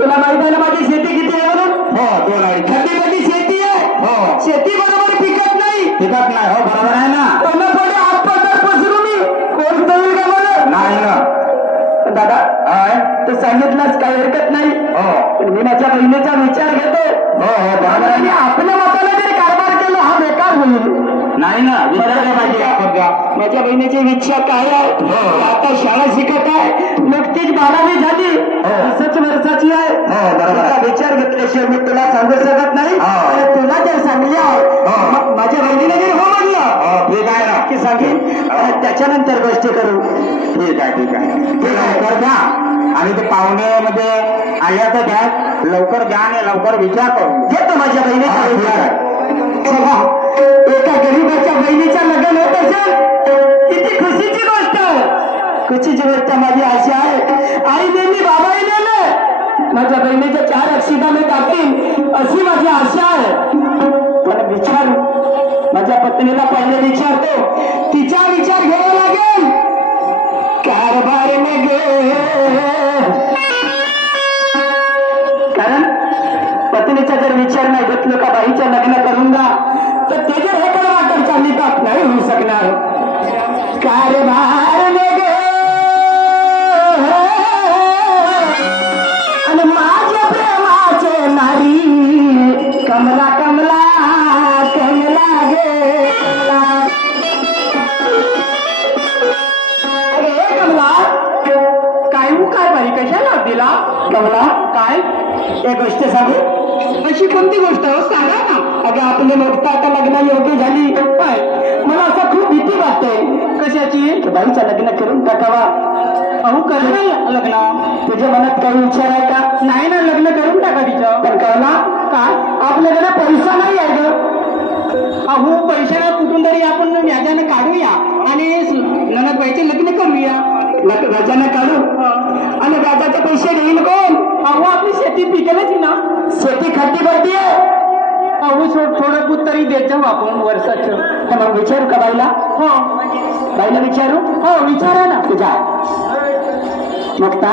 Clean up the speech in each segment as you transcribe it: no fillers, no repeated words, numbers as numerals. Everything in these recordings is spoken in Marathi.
तुला माहित आहे ना माझी शेती किती आहे म्हणून? हो 2 अडीच. खड्डीमध्ये शेती आहे. हो शेती बरोबर पिकत नाही. पिकत नाही. हो बरोबर आहे ना. त्यांना थोडे हात पडतात पसरू मी कोण देईल का मला? नाही ना दादा. तू सांगितलंच काही हरकत नाही. हो मी माझ्या बहिणीचा विचार घेतो. हो हो बरोबर आहे. आपल्या मताला जरी कारभार केला हा बेकार होईल. नाही ना विचारले पाहिजे. माझ्या बहिणीची इच्छा काय आहे? आता शाळा शिकत आहे. नुकतीच 12वी झाली. 20 वर्षाची आहे. तिचा विचार घेतल्याशिवाय मी तुला सांगू शकत नाही. तुला जर सांगल्या माझ्या बहिणीने जरी हो म्हणलं ठीक आहे ना की सांगेन त्याच्यानंतर गोष्टी करू. ठीक आहे ठीक आहे ठीक आहे कर द्या. आणि ते पाहुणे मध्ये आल्या तर द्या लवकर द्या आणि लवकर विचार करू घेतो माझ्या बहिणीचा विचार. एका गरीबाच्या बहिणीच्या लग्न होत असेल किती खुशीची गोष्ट. खुशीची गोष्ट माझी आशा आहे. आई नेली बाबाही नेलं माझ्या बहिणीच्या 4 अक्षिता मी टाकतील अशी माझी आशा आहे. पण विचारू माझ्या पत्नीला पहिले विचारतो. तिचा विचार घ्यावा लागेल. कारभार में गे कारण पत्नीचा जर विचार नाही घेतलं का बाईच्या लग्न करून जा तर ते जर हे करा वाटत चालली तर नाही होऊ शकणार. कारभार में गे आणि माझ्या प्रेमाचे नारी कमला कमला कमला गे कमला काय काय बाई कशाला दिला? कमला काय एक गोष्ट सांगू? अशी कोणती गोष्ट हो सांगा ना. अगं आपले लोक आता लग्न योग्य झाली काय मला असं खूप भीती वाटते. कशाची? बाईचं लग्न करून टाकावा. अहो कर नाही लग्न. तुझ्या मनात काही विचार आहे का? नाही ना लग्न करून टाका तिचं. पण कळला काय आपल्याकडे पैसा नाही आहे ग. अहो पैशाला कुठून तरी आपण व्याजाने काढूया आणि ननदबाईचे लग्न करूया. व्याजाने काढू आणि व्याजाचे पैसे घेईल कोण? अहो आपली शेती पिकेलच ना. शेती खड्डी भरती आहे. अहो थोडं खूप तरी देत जाऊ आपण वर्षाचं. तर मग विचारू का बाईला? हो बाईला विचारू. हो विचारा ना. तुझ्या मुक्ता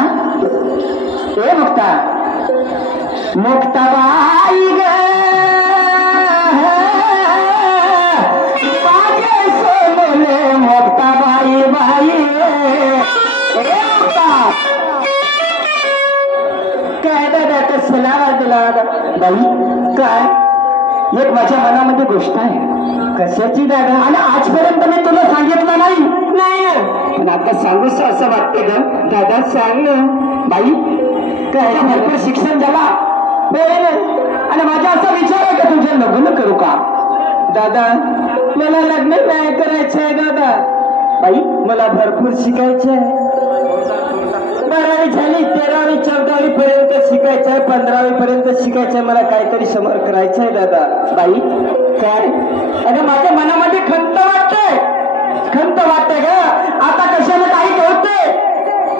ए मुक्ता मुक्ताबाई ग मुक्ताबाई बाई काय दादा कसला दिला बाई? काय एक माझ्या मनामध्ये गोष्ट आहे. कशाची दादा? आणि आजपर्यंत मी तुला सांगितलं नाही. पण आता सांगूस असं वाटते ग. दादा सांग बाई. काय भरपूर शिक्षण झाला आणि माझा असा विचार आहे का तुझं लग्न करू का? दादा मला लग्न नाही करायचंय दादा. बाई मला भरपूर शिकायचंय. 12वी झाली 13वी 14वी पर्यंत शिकायचंय 15वी पर्यंत शिकायचंय. मला काहीतरी समोर करायचंय दादा. बाई काय? अगं माझ्या मनामध्ये खंत वाटते ग. आता कशाला काही होते.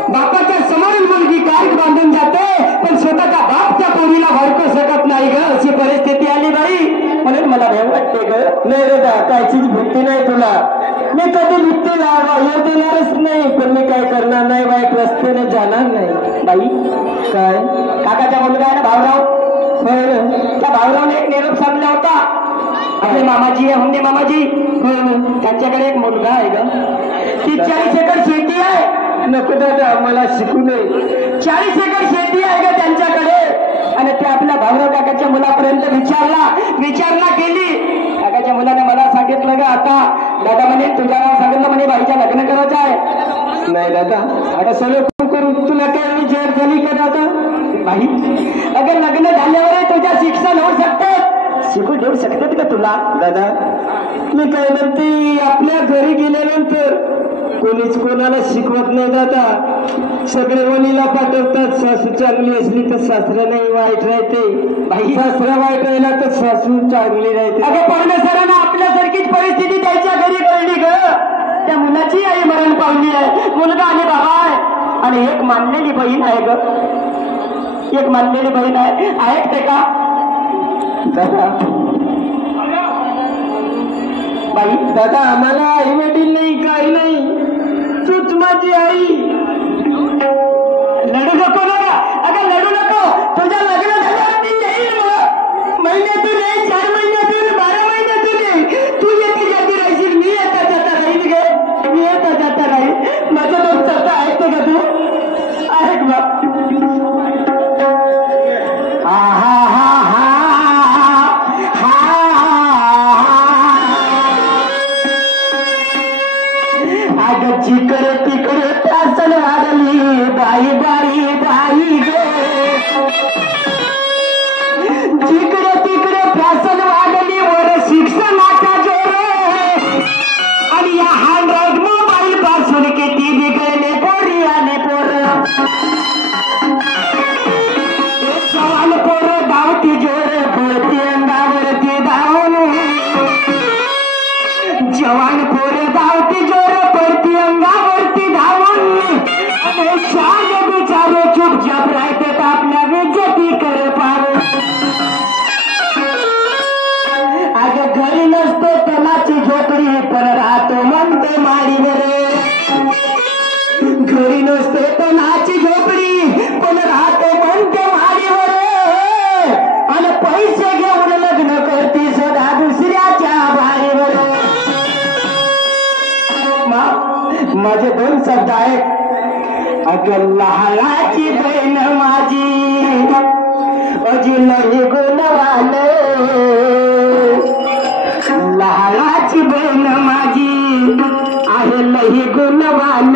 बापाच्या समोरील मुलगी काय बांधून जाते पण स्वतःचा बाप त्या पोरीला भडकू शकत नाही ग. अशी परिस्थिती आली बाई. म्हणून मला भय वाटते ग. नाही दादा कायचीच भीती नाही तुला. मी कधी भीतीला येऊ देणारच नाही. पण मी काय करणार नाही. वाईट रस्त्याने जाणार नाही. बाई काय काकाचा मुलगा आहे ना भाऊराव. त्या भाऊरावने एक निरोप सांगला होता. आपले मामाजी आहे हुंदे मामाजी. त्यांच्याकडे एक मुलगा आहे ग. 40 एकर शेती आहे. नको दादा मला शिकू नये. 40 एकर शेती आहे ग त्यांच्याकडे. आणि ते आपल्या भाऊराव काकाच्या मुलापर्यंत विचारणा केली. काकाच्या मुलाने मला सांगितलं ग आता दादा म्हणे तुझं नाव सांगितलं म्हणे बाईच्या लग्न करायचं आहे. नाही दादा आता सगळं करू. तुला काय विचार झाली का दादा? बाई अगं लग्न झाल्यावर तुझ्या शिक्षण होऊ शकतात. शिकू देऊ शकतात का तुला? दादा मी काय म्हणते आपल्या घरी गेल्यानंतर कोणीच कोणाला शिकवत नाही दादा. सगळे वणीला पाठवतात. सासू चांगली असली तर सासरा नाही वाईट राहते. बाई सासरा वाईट राहिला तर सासू चांगली राहते. अगं परमेश्वरानं आपल्यासारखीच परिस्थिती त्याच्या घरी कळली ग. त्या मुलाची आई मरण पावली आहे. मुलगा आणि बाबा आहे आणि एक मानलेली बहीण आहे ग. एक मानलेली बहीण आहे. ऐकते का दादा? बाई दादा आम्हाला आई वडील नाही काही नाही. तूच माझी आई. लढू नको दादा. अगं लढू नको. नाही गुणवान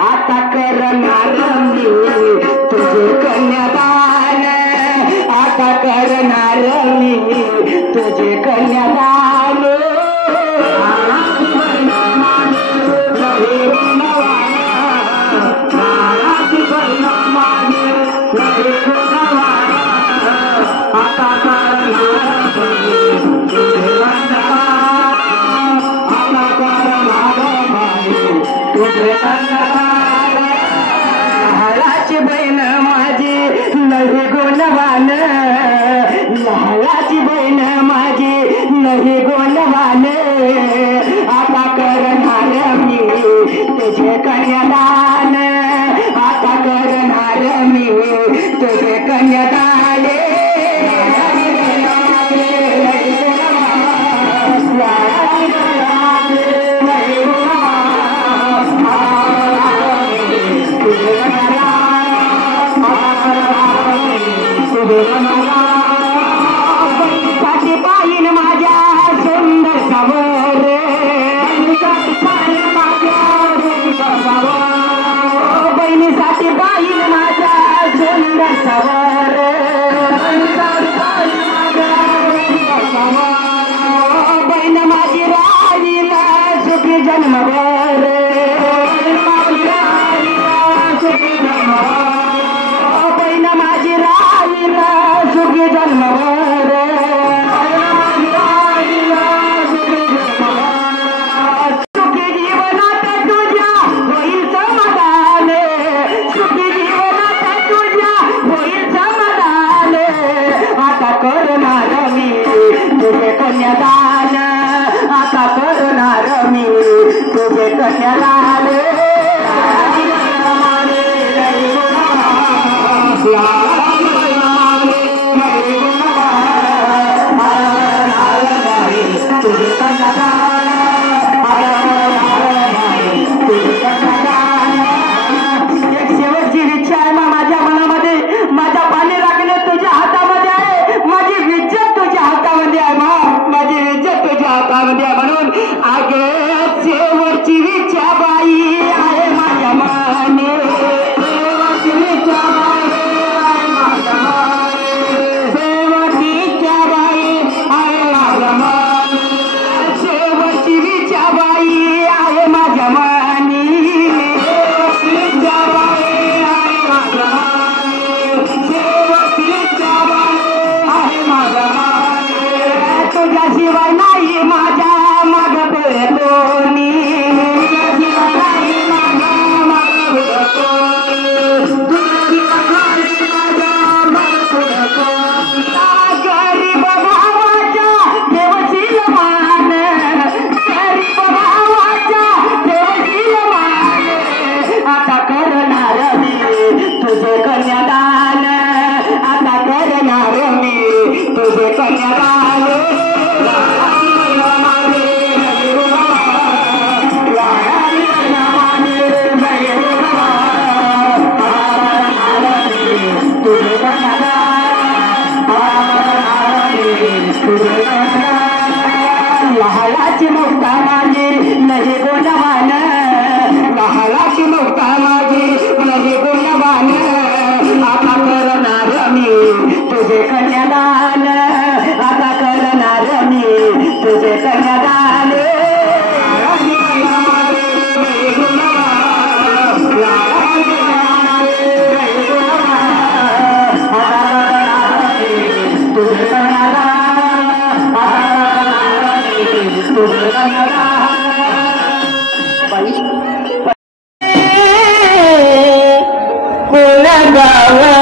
आता करणार मी तुझे कन्यादान आता करणार मी तुझे कन्यादान लहालाची बहीण माझी नाही गुणवान लहालाची बहीण माझी नाही गुणवान आता करणार मी तुझे कन्यादान आता करणार मी तुझे कन्यादान साठी पाहिन माझ्या सुंदर समोर बहिणीसाठी पाहिन माझ्या सुंदर समोर बहीण माझी राहिला सुखी जन्मभर बहीण माझी राहिला सुखी जन्मभर सुखी जीवनात तुझ्या होईल समाधान सुखी जीवनात तुझ्या होईल समाधान आता करणार मी तुझे कन्यादान आता करणार मी तुझे कन्यादान एक शेवटची इच्छा आहे माझ्या मनामध्ये माझ्या पाणी लागणे तुझ्या हातामध्ये आहे माझी इज्जत तुझ्या हातामध्ये आहे माझी इज्जत तुझ्या हातामध्ये आहे म्हणून आगे शेवटची इच्छा बाई आहे माझ्या मने शेवटची इच्छा शेवटची इच्छा बाई आहे माझ्या मने शेवटची इच्छा बाई आहे माझ्या मनी तुझ्याशिवाय नाही माझ्या माग डोळे दोन्ही गरीब भावाच्या देवशील मान गरीब भावाच्या देवशील मान आता करणार मी तुझे कन्यादान आता करणार मी तुझे कन्यादान लहालाची मुक्ता माझी नाही गुणवान लहालाची मुक्ता माझी नाही गुणवान आता करणार मी तुझे कन्यादान आता करणार मी तुझे कन्यादान कोण गाव